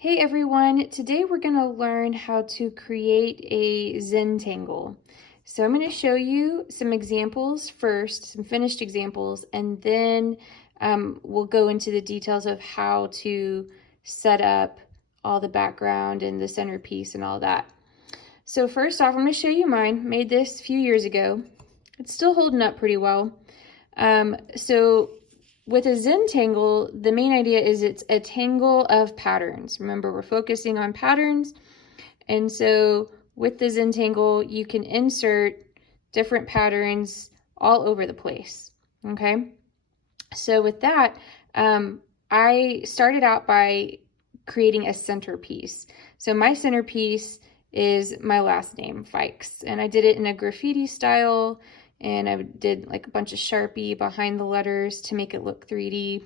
Hey everyone, today we're going to learn how to create a Zentangle. So I'm going to show you some examples first, some finished examples, and then we'll go into the details of how to set up all the background and the centerpiece and all that. So first off, I'm going to show you mine. Made this a few years ago. It's still holding up pretty well. With a Zentangle, the main idea is it's a tangle of patterns. Remember, we're focusing on patterns. And so with the Zentangle, you can insert different patterns all over the place, okay? So with that, I started out by creating a centerpiece. So my centerpiece is my last name, Fikes, and I did it in a graffiti style. And I did like a bunch of Sharpie behind the letters to make it look 3D.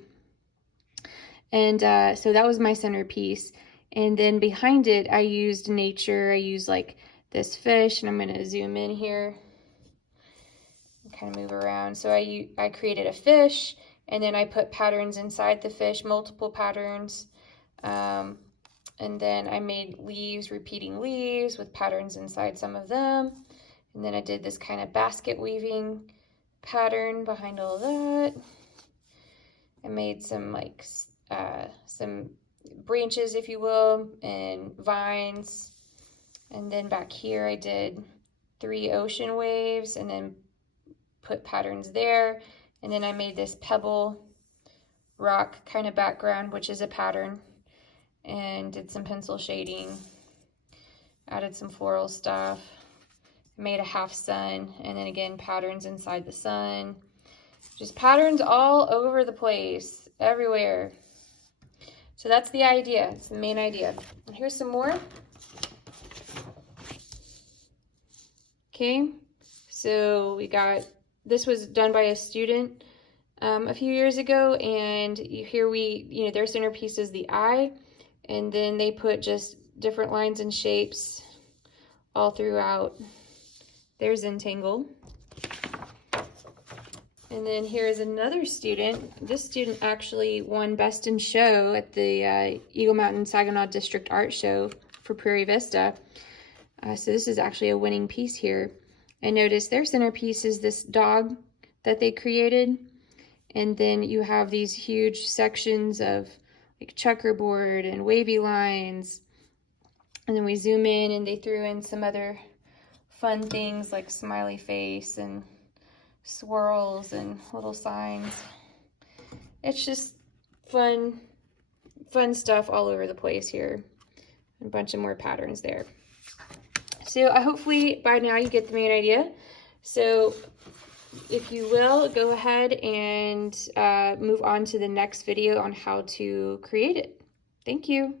And so that was my centerpiece. And then behind it, I used nature. I used like this fish, and I'm gonna zoom in here and kind of move around. So I created a fish, and then I put patterns inside the fish, multiple patterns. And then I made leaves, repeating leaves with patterns inside some of them. And then I did this kind of basket weaving pattern behind all that. I made some like some branches, if you will, and vines. And then back here I did 3 ocean waves and then put patterns there. And then I made this pebble rock kind of background, which is a pattern, and did some pencil shading, added some floral stuff. Made a half sun, and then again patterns inside the sun. Just patterns all over the place, everywhere. So that's the idea. It's the main idea. And here's some more. Okay, so we got, this was done by a student a few years ago, and here their centerpiece is the eye, and then they put just different lines and shapes all throughout. There's Zentangle. And then here's another student. This student actually won Best in Show at the Eagle Mountain Saginaw District Art Show for Prairie Vista. So this is actually a winning piece here. And notice their centerpiece is this dog that they created. And then you have these huge sections of like checkerboard and wavy lines. And then we zoom in and they threw in some other fun things like smiley face and swirls and little signs. It's just fun stuff all over the place here. A bunch of more patterns there. So hopefully by now you get the main idea. So if you will, go ahead and move on to the next video on how to create it. Thank you.